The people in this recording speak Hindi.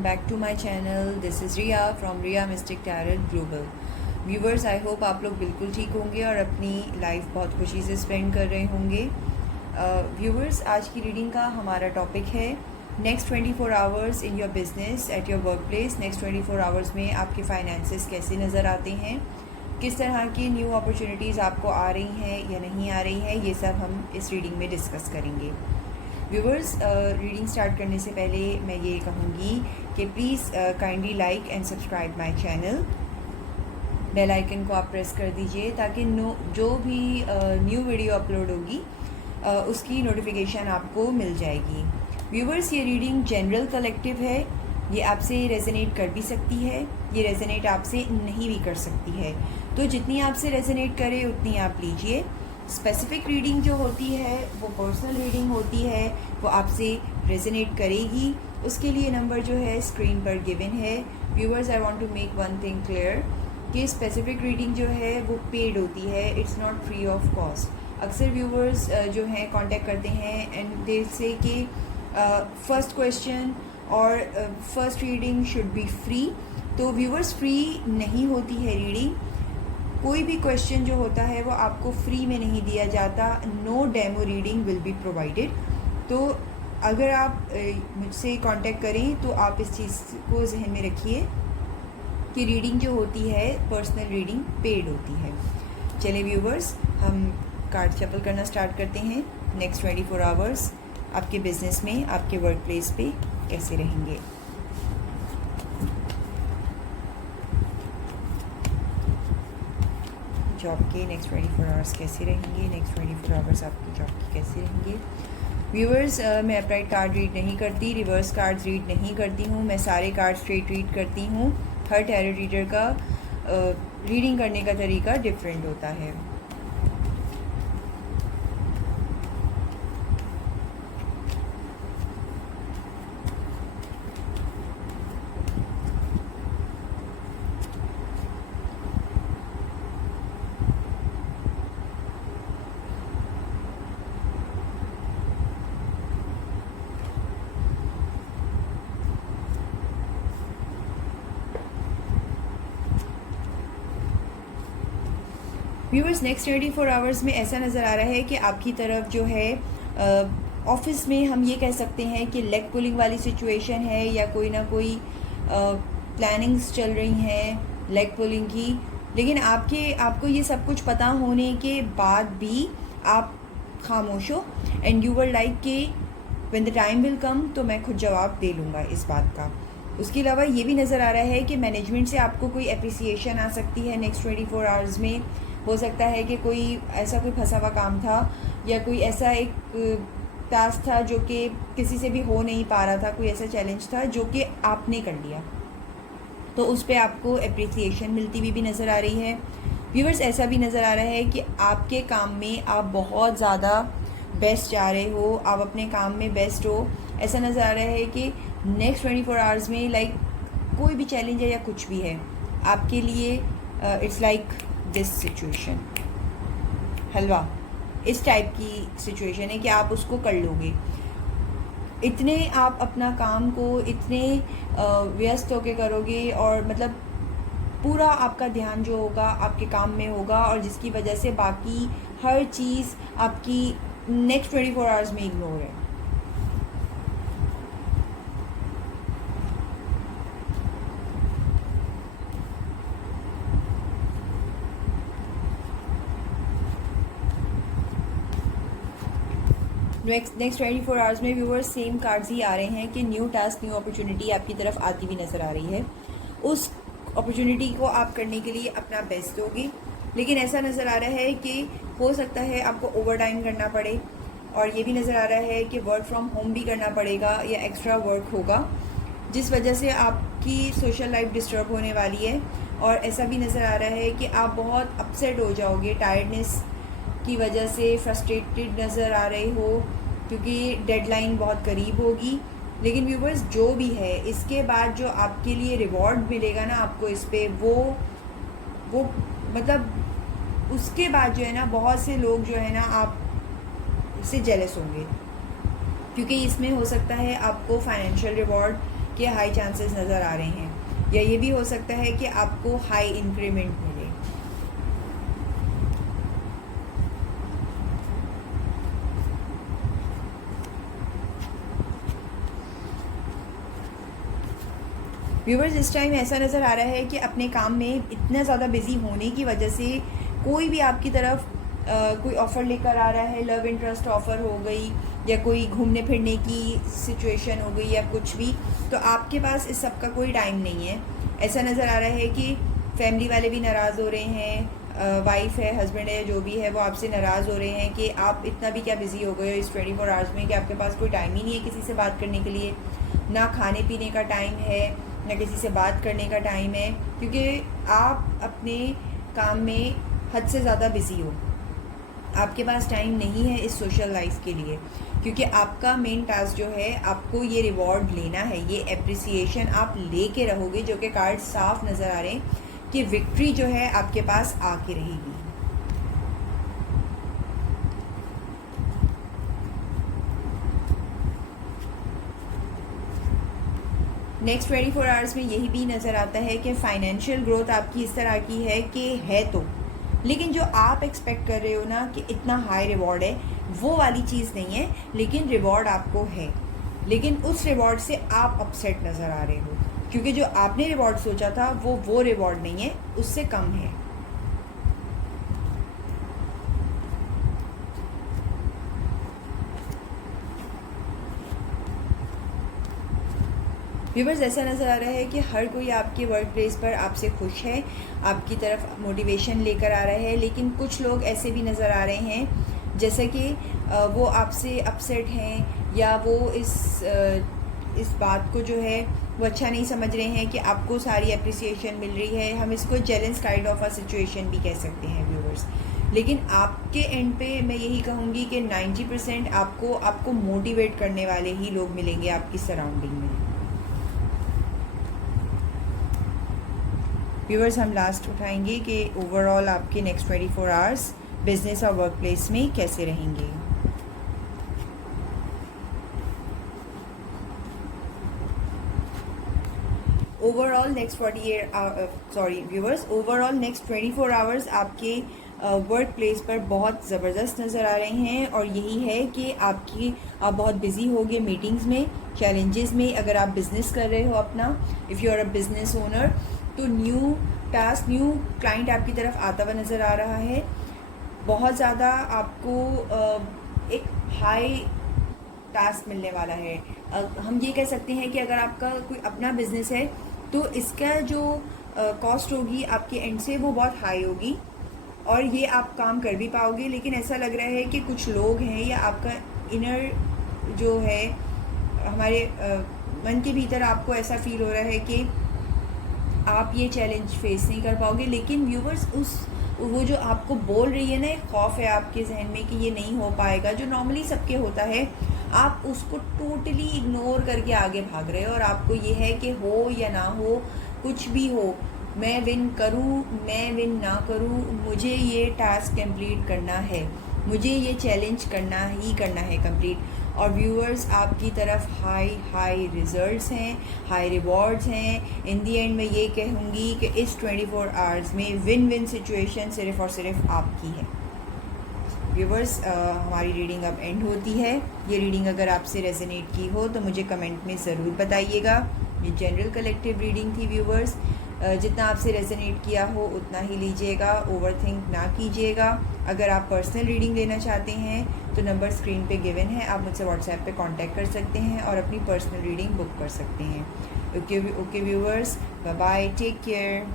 welcome back to my channel. This is Riya from Riya Mystic Tarot Global. Viewers, I hope आप लोग बिल्कुल ठीक होंगे और अपनी लाइफ बहुत खुशी से स्पेंड कर रहे होंगे. व्यूवर्स, आज की रीडिंग का हमारा टॉपिक है next 24 hours in your business at your work place. Next 24 hours में आपके फाइनेंसेस कैसे नज़र आते हैं, किस तरह की न्यू अपॉर्चुनिटीज़ आपको आ रही हैं या नहीं आ रही हैं, ये सब हम इस रीडिंग में डिस्कस करेंगे. व्यूवर्स, रीडिंग स्टार्ट करने से पहले मैं ये कहूँगी कि please kindly like and subscribe my channel. Bell icon को आप प्रेस कर दीजिए ताकि जो भी न्यू वीडियो अपलोड होगी उसकी नोटिफिकेशन आपको मिल जाएगी. व्यूवर्स, ये रीडिंग जनरल कलेक्टिव है. ये आपसे रेजोनेट कर भी सकती है, ये रेजोनेट आपसे नहीं भी कर सकती है. तो जितनी आपसे रेजोनेट करे उतनी आप लीजिए. स्पेसिफिक रीडिंग जो होती है वो पर्सनल रीडिंग होती है, वो आपसे रेजोनेट करेगी. उसके लिए नंबर जो है स्क्रीन पर गिवन है. Viewers, I want to make one thing clear कि स्पेसिफिक रीडिंग जो है वो पेड होती है, it's not free of cost. अक्सर व्यूवर्स जो हैं कांटेक्ट करते हैं एंड दे से कि फर्स्ट क्वेश्चन और first reading should be free. तो व्यूवर्स, फ्री नहीं होती है रीडिंग. कोई भी क्वेश्चन जो होता है वो आपको फ्री में नहीं दिया जाता. No demo reading will be provided. तो अगर आप मुझसे कांटेक्ट करें तो आप इस चीज़ को जहन में रखिए कि रीडिंग जो होती है पर्सनल रीडिंग पेड होती है. चलिए व्यूवर्स, हम कार्ड शफल करना स्टार्ट करते हैं. नेक्स्ट 24 आवर्स आपके बिजनेस में, आपके वर्क प्लेस पे कैसे रहेंगे. जॉब के नेक्स्ट 24 आवर्स कैसे रहेंगे. नेक्स्ट 24 आवर्स आपकी जॉब की कैसे रहेंगे. व्यूवर्स, मैं अपराइट कार्ड रीड नहीं करती, रिवर्स कार्ड्स रीड नहीं करती हूँ. मैं सारे कार्ड स्ट्रेट रीड करती हूँ. हर टैरो रीडर का रीडिंग करने का तरीका डिफरेंट होता है. व्यूवर्स, नेक्स्ट 24 आवर्स में ऐसा नज़र आ रहा है कि आपकी तरफ जो है ऑफिस में हम ये कह सकते हैं कि लेग पुलिंग वाली सिचुएशन है या कोई ना कोई प्लानिंग्स चल रही हैं लेग पुलिंग की. लेकिन आपको ये सब कुछ पता होने के बाद भी आप खामोश हो एंड यू वर लाइक कि when the time will come तो मैं खुद जवाब दे लूँगा इस बात का. उसके अलावा ये भी नज़र आ रहा है कि मैनेजमेंट से आपको कोई अप्रिसिएशन आ सकती है नेक्स्ट 24 आवर्स में. हो सकता है कि कोई फंसा हुआ काम था या कोई ऐसा एक टास्क था जो कि किसी से भी हो नहीं पा रहा था, कोई ऐसा चैलेंज था जो कि आपने कर लिया, तो उस पर आपको अप्रिसिएशन मिलती हुई भी नज़र आ रही है. व्यूवर्स, ऐसा भी नज़र आ रहा है कि आपके काम में आप बहुत ज़्यादा बेस्ट जा रहे हो, आप अपने काम में बेस्ट हो. ऐसा नज़र आ रहा है कि नेक्स्ट 24 आवर्स में लाइक कोई भी चैलेंज है या कुछ भी है आपके लिए, इट्स लाइक दिस सिचुएशन, हलवा इस टाइप की सिचुएशन है कि आप उसको कर लोगे. इतने आप अपना काम को इतने व्यस्त होके करोगे और मतलब पूरा आपका ध्यान जो होगा आपके काम में होगा, और जिसकी वजह से बाकी हर चीज़ आपकी नेक्स्ट 24 आवर्स में इग्नोर है. नेक्स्ट 24 आवर्स में व्यूवर्स सेम कार्ड्स ही आ रहे हैं कि न्यू टास्क, न्यू अपॉर्चुनिटी आपकी तरफ आती हुई नज़र आ रही है. उस अपॉर्चुनिटी को आप करने के लिए अपना बेस्ट दोगे. लेकिन ऐसा नज़र आ रहा है कि हो सकता है आपको ओवर टाइम करना पड़े, और ये भी नज़र आ रहा है कि वर्क फ्रॉम होम भी करना पड़ेगा या एक्स्ट्रा वर्क होगा, जिस वजह से आपकी सोशल लाइफ डिस्टर्ब होने वाली है. और ऐसा भी नज़र आ रहा है कि आप बहुत अपसेट हो जाओगे, टायर्डनेस की वजह से फ्रस्ट्रेटेड नज़र आ रहे हो क्योंकि डेडलाइन बहुत करीब होगी. लेकिन व्यूवर्स, जो भी है इसके बाद जो आपके लिए रिवॉर्ड मिलेगा ना आपको इस पे, वो मतलब उसके बाद जो है ना बहुत से लोग जो है ना आप से जेलस होंगे, क्योंकि इसमें हो सकता है आपको फाइनेंशियल रिवॉर्ड के हाई चांसेस नज़र आ रहे हैं, या ये भी हो सकता है कि आपको हाई इंक्रीमेंट मिले। व्यूवर्स, इस टाइम ऐसा नज़र आ रहा है कि अपने काम में इतना ज़्यादा बिजी होने की वजह से कोई भी आपकी तरफ कोई ऑफ़र लेकर आ रहा है, लव इंटरेस्ट ऑफ़र हो गई या कोई घूमने फिरने की सिचुएशन हो गई या कुछ भी, तो आपके पास इस सब का कोई टाइम नहीं है। ऐसा नज़र आ रहा है कि फैमिली वाले भी नाराज़ हो रहे हैं, वाइफ है, हस्बैंड है, जो भी है वो आपसे नाराज़ हो रहे हैं कि आप इतना भी क्या बिज़ी हो गए हो इस 24 आवर्स में कि आपके पास कोई टाइम ही नहीं है किसी से बात करने के लिए, ना खाने पीने का टाइम है, ना किसी से बात करने का टाइम है, क्योंकि आप अपने काम में हद से ज़्यादा बिज़ी हो। आपके पास टाइम नहीं है इस सोशल लाइफ के लिए, क्योंकि आपका मेन टास्क जो है आपको ये रिवॉर्ड लेना है, ये एप्रिसिएशन आप लेके रहोगे, जो कि कार्ड साफ नज़र आ रहे हैं कि विक्ट्री जो है आपके पास आके रहेगी। नेक्स्ट 24 आवर्स में यही भी नज़र आता है कि फाइनेंशियल ग्रोथ आपकी इस तरह की है कि है तो, लेकिन जो आप एक्सपेक्ट कर रहे हो ना कि इतना हाई रिवॉर्ड है, वो वाली चीज़ नहीं है, लेकिन रिवॉर्ड आपको है, लेकिन उस रिवॉर्ड से आप अपसेट नज़र आ रहे हो, क्योंकि जो आपने रिवॉर्ड सोचा था वो रिवॉर्ड नहीं है, उससे कम है। व्यूवर्स, ऐसा नज़र आ रहा है कि हर कोई आपके वर्क प्लेस पर आपसे खुश है, आपकी तरफ मोटिवेशन लेकर आ रहा है, लेकिन कुछ लोग ऐसे भी नज़र आ रहे हैं जैसे कि वो आपसे अपसेट हैं, या वो इस बात को जो है वो अच्छा नहीं समझ रहे हैं कि आपको सारी अप्रिसिएशन मिल रही है। हम इसको jealous kind of a situation भी कह सकते हैं व्यूवर्स, लेकिन आपके एंड पे मैं यही कहूँगी कि 90% आपको मोटिवेट करने वाले ही लोग मिलेंगे आपकी सराउंडिंग में। व्यूवर्स, हम लास्ट उठाएंगे कि ओवरऑल आपके नेक्स्ट 24 आवर्स बिजनेस और वर्क प्लेस में कैसे रहेंगे। ओवरऑल नेक्स्ट 24 आवर्स आपके वर्क प्लेस पर बहुत ज़बरदस्त नज़र आ रहे हैं, और यही है कि आप बहुत बिजी होगे मीटिंग्स में, चैलेंजेस में। अगर आप बिज़नेस कर रहे हो अपना, if you are a business owner, तो न्यू टास्क, न्यू क्लाइंट आपकी तरफ आता हुआ नज़र आ रहा है। बहुत ज़्यादा आपको एक हाई टास्क मिलने वाला है। हम ये कह सकते हैं कि अगर आपका कोई अपना बिजनेस है तो इसका जो कॉस्ट होगी आपके एंड से वो बहुत हाई होगी, और ये आप काम कर भी पाओगे, लेकिन ऐसा लग रहा है कि कुछ लोग हैं या आपका इनर जो है, हमारे मन के भीतर आपको ऐसा फील हो रहा है कि आप ये चैलेंज फेस नहीं कर पाओगे। लेकिन व्यूवर्स, वो जो आपको बोल रही है ना, एक खौफ है आपके जहन में कि ये नहीं हो पाएगा, जो नॉर्मली सबके होता है, आप उसको टोटली इग्नोर करके आगे भाग रहे हो, और आपको ये है कि हो या ना हो, कुछ भी हो, मैं विन करूं, मैं विन ना करूं, मुझे ये टास्क कंप्लीट करना है, मुझे ये चैलेंज करना ही करना है कंप्लीट। और व्यूअर्स, आपकी तरफ हाई रिजल्ट्स हैं, हाई रिवॉर्ड्स हैं। इन दी एंड मैं ये कहूँगी कि इस 24 आवर्स में विन विन सिचुएशन सिर्फ़ और सिर्फ आपकी है। व्यूअर्स, हमारी रीडिंग अब एंड होती है। ये रीडिंग अगर आपसे रेजोनेट की हो तो मुझे कमेंट में ज़रूर बताइएगा। ये जनरल कलेक्टिव रीडिंग थी व्यूअर्स। जितना आपसे रेजोनेट किया हो उतना ही लीजिएगा, ओवरथिंक ना कीजिएगा। अगर आप पर्सनल रीडिंग लेना चाहते हैं तो नंबर स्क्रीन पे गिवन है, आप मुझसे व्हाट्सएप पे कांटेक्ट कर सकते हैं और अपनी पर्सनल रीडिंग बुक कर सकते हैं। Okay viewers, bye bye, take care.